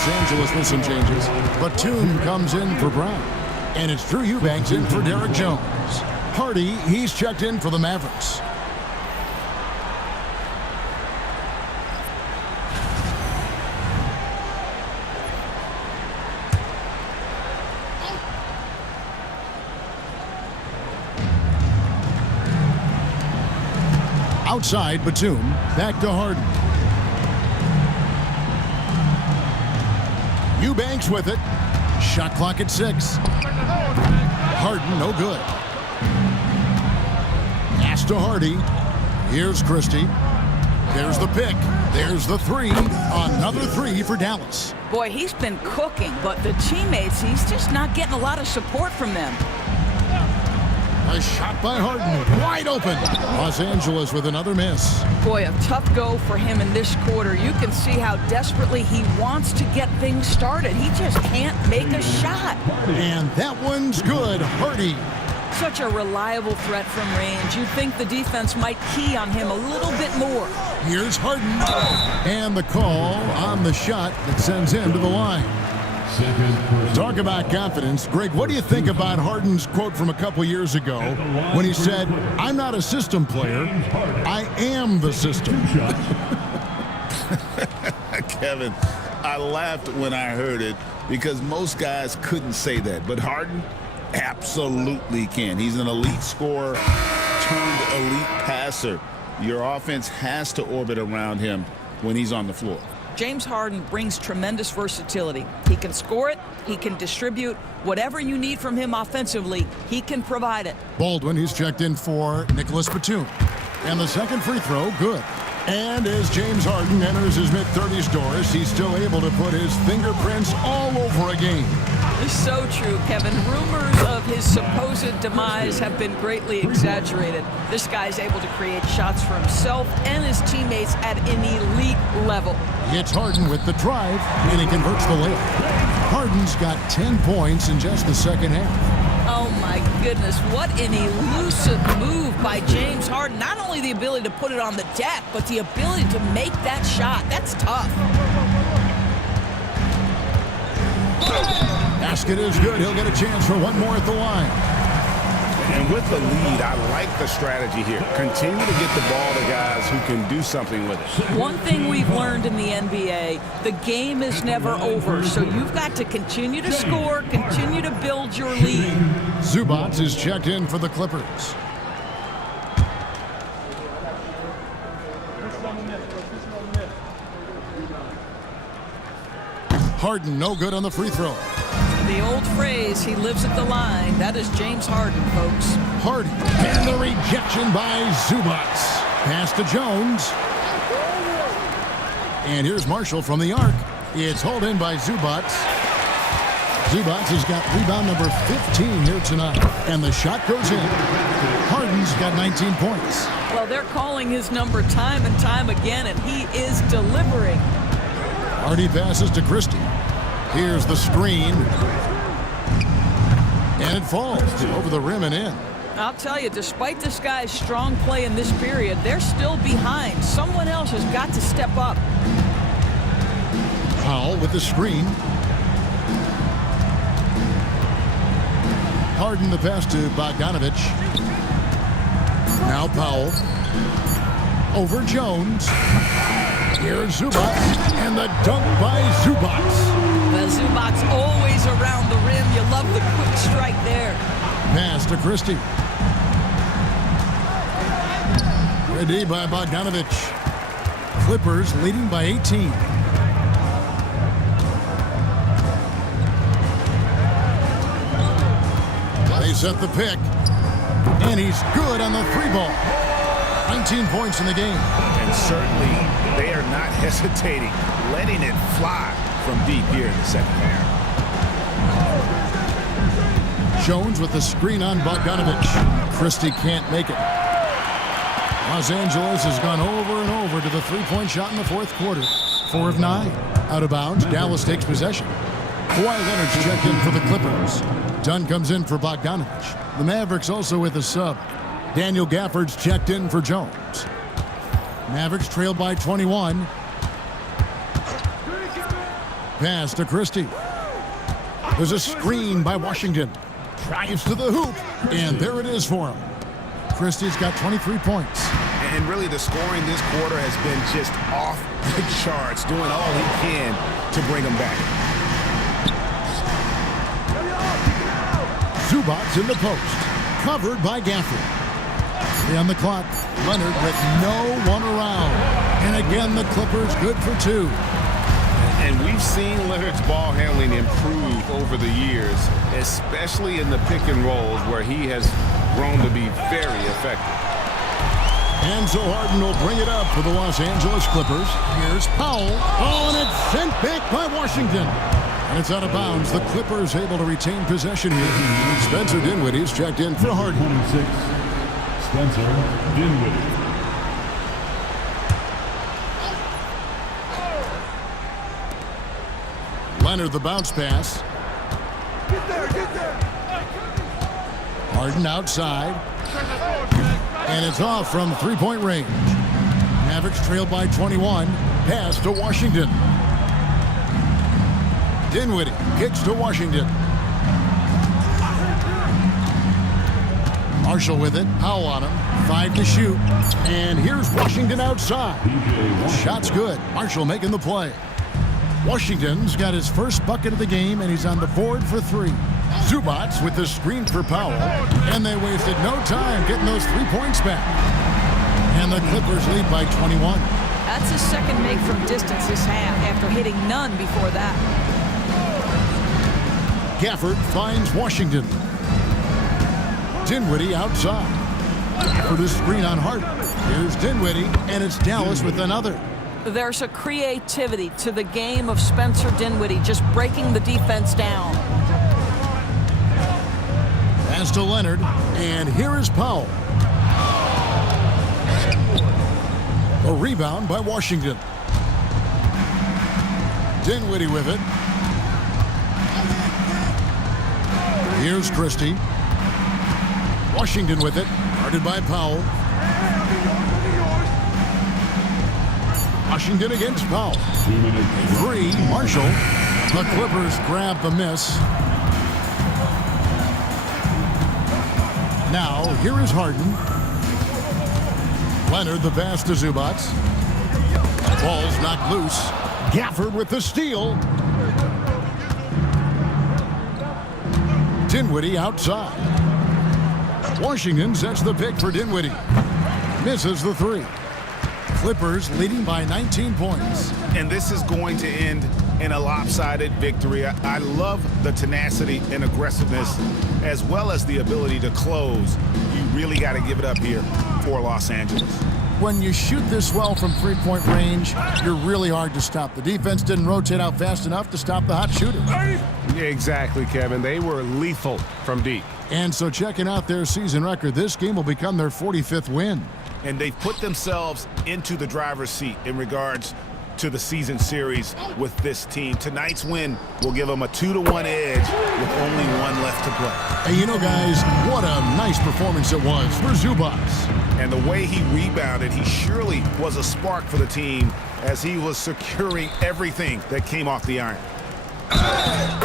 Los Angeles with some changes. Batum comes in for Brown. And it's Drew Eubanks in for Derek Jones. Hardy, he's checked in for the Mavericks. Outside, Batum. Back to Harden. Eubanks with it. Shot clock at 6. Harden, no good. Pass to Hardy. Here's Christie. There's the pick. There's the 3. Another 3 for Dallas. Boy, he's been cooking, but the teammates, he's just not getting a lot of support from them. A shot by Harden, wide open. Los Angeles with another miss. Boy, a tough go for him in this quarter. You can see how desperately he wants to get things started. He just can't make a shot. And that one's good. Hardy. Such a reliable threat from range. You'd think the defense might key on him a little bit more. Here's Harden. And the call on the shot that sends him to the line. Talk about confidence. Greg, what do you think about Harden's quote from a couple years ago when he said, "I'm not a system player, I am the system"? Kevin, I laughed when I heard it because most guys couldn't say that. But Harden absolutely can. He's an elite scorer turned elite passer. Your offense has to orbit around him when he's on the floor. James Harden brings tremendous versatility. He can score it, he can distribute. Whatever you need from him offensively, he can provide it. Baldwin, he's checked in for Nicholas Batum. And the second free throw, good. And as James Harden enters his mid-30s doors, he's still able to put his fingerprints all over a game. It's so true, Kevin. Rumors of his supposed demise have been greatly exaggerated. This guy's able to create shots for himself and his teammates at an elite level. It's Harden with the drive, and he converts the layup. Harden's got 10 points in just the second half. Oh, my goodness. What an elusive move by James Harden. Not only the ability to put it on the deck, but the ability to make that shot. That's tough. Basket is good. He'll get a chance for one more at the line. And with the lead, I like the strategy here. Continue to get the ball to guys who can do something with it. One thing we've learned in the NBA, the game is never over. So you've got to continue to score, continue to build your lead. Zubac is checked in for the Clippers. Harden, no good on the free throw. The old phrase, he lives at the line. That is James Harden, folks. Harden, and the rejection by Zubac. Pass to Jones. And here's Marshall from the arc. It's hauled in by Zubac. Zubac has got rebound number 15 here tonight. And the shot goes in. Harden's got 19 points. Well, they're calling his number time and time again, and he is delivering. Hardy passes to Christie. Here's the screen. And it falls over the rim and in. I'll tell you, despite this guy's strong play in this period, they're still behind. Someone else has got to step up. Powell with the screen. Harden the pass to Bogdanovich. Now Powell. Over Jones. Here's Zubac. And the dunk by Zubac. Well, Zubac's always around the rim. You love the quick strike there. Pass to Christie. Ready by Bogdanovich. Clippers leading by 18. They set the pick. And he's good on the three ball. 19 points in the game. And certainly they are not hesitating, letting it fly from deep here in the second half. Jones with the screen on Bogdanovich. Christie can't make it. Los Angeles has gone over and over to the three-point shot in the fourth quarter. 4 of 9. Out of bounds. Dallas takes possession. Kawhi Leonard's checked in for the Clippers. Dunn comes in for Bogdanovich. The Mavericks also with a sub. Daniel Gafford's checked in for Jones. Mavericks trail by 21. Pass to Christie. There's a screen by Washington. Drives to the hoop, and there it is for him. Christie's got 23 points. And really the scoring this quarter has been just off the charts, doing all he can to bring them back. Zubats in the post, covered by Gafford. 3 on the clock. Leonard with no one around. And again, the Clippers good for 2. And we've seen Leonard's ball handling improve over the years, especially in the pick and rolls where he has grown to be very effective. And so Harden will bring it up for the Los Angeles Clippers. Here's Powell. Oh, and it's sent back by Washington. And it's out of bounds. The Clippers able to retain possession here. Spencer Dinwiddie's checked in for Harden. 26, Spencer Dinwiddie. Leonard the bounce pass. Get there. Harden outside. And it's off from three-point range. Mavericks trailed by 21. Pass to Washington. Dinwiddie kicks to Washington. Marshall with it. Powell on him. 5 to shoot. And here's Washington outside. Shot's good. Marshall making the play. Washington's got his first bucket of the game, and he's on the board for 3. Zubats with the screen for Powell, and they wasted no time getting those 3 points back. And the Clippers lead by 21. That's his second make from distance this half after hitting none before that. Gafford finds Washington. Dinwiddie outside. For the screen on Harden. Here's Dinwiddie, and it's Dallas with another. There's a creativity to the game of Spencer Dinwiddie, just breaking the defense down. Pass to Leonard, and here is Powell. A rebound by Washington. Dinwiddie with it. Here's Christie. Washington with it, guarded by Powell. Washington against Powell. 3, Marshall. The Clippers grab the miss. Now, here is Harden. Leonard the pass to Zubats. Ball's knocked loose. Gafford with the steal. Dinwiddie outside. Washington sets the pick for Dinwiddie. Misses the 3. Clippers leading by 19 points. And this is going to end in a lopsided victory. I love the tenacity and aggressiveness as well as the ability to close. You really got to give it up here for Los Angeles. When you shoot this well from three-point range, you're really hard to stop. The defense didn't rotate out fast enough to stop the hot shooter. Exactly, Kevin. They were lethal from deep. And so checking out their season record, this game will become their 45th win. And they've put themselves into the driver's seat in regards to the season series with this team. Tonight's win will give them a 2-1 edge with only 1 left to play. Hey, you know, guys, what a nice performance it was for Zubats. And the way he rebounded, he surely was a spark for the team as he was securing everything that came off the iron.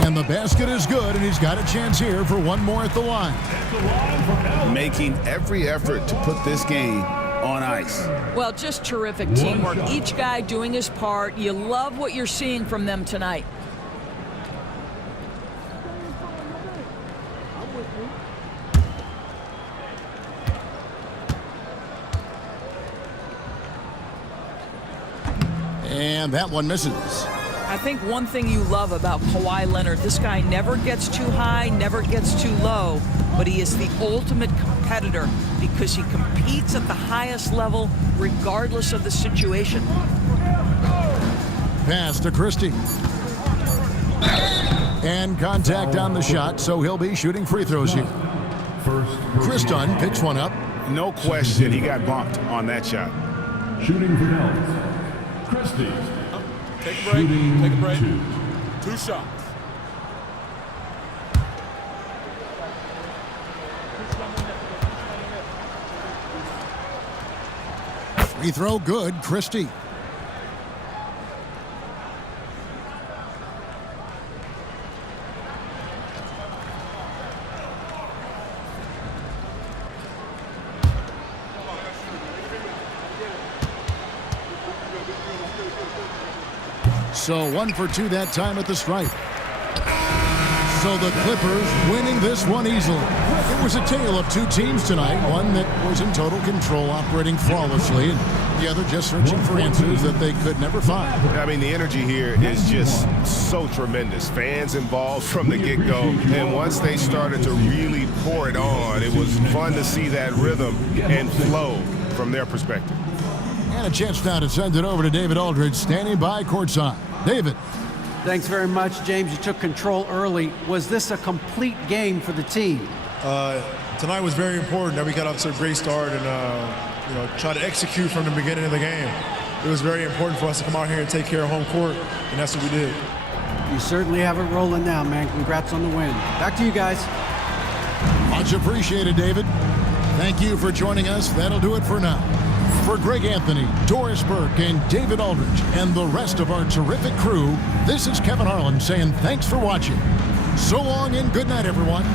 And the basket is good, and he's got a chance here for one more at the line. Making every effort to put this game on ice. Well, just terrific teamwork. Each guy doing his part. You love what you're seeing from them tonight. And that one misses. I think one thing you love about Kawhi Leonard, this guy never gets too high, never gets too low, but he is the ultimate competitor because he competes at the highest level regardless of the situation. Pass to Christie. And contact on the shot, so he'll be shooting free throws here. Chris Dunn picks one up. No question he got bumped on that shot. Shooting for Dallas. Christie. Take a break. Take a break. 2 shots. Free throw good, Christie. So 1 for 2 that time at the stripe. So the Clippers winning this one easily. It was a tale of two teams tonight, one that was in total control, operating flawlessly, and the other just searching for answers that they could never find. I mean, the energy here is just so tremendous. Fans involved from the get-go, and once they started to really pour it on, it was fun to see that rhythm and flow from their perspective. And a chance now to send it over to David Aldridge, standing by courtside. David. Thanks very much, James. You took control early. Was this a complete game for the team? Tonight was very important that we got off to a great start and try to execute from the beginning of the game. It was very important for us to come out here and take care of home court, and that's what we did. You certainly have it rolling now, man. Congrats on the win. Back to you guys. Much appreciated, David. Thank you for joining us. That'll do it for now. For Greg Anthony, Doris Burke, and David Aldridge, and the rest of our terrific crew, this is Kevin Harlan saying thanks for watching. So long and good night, everyone.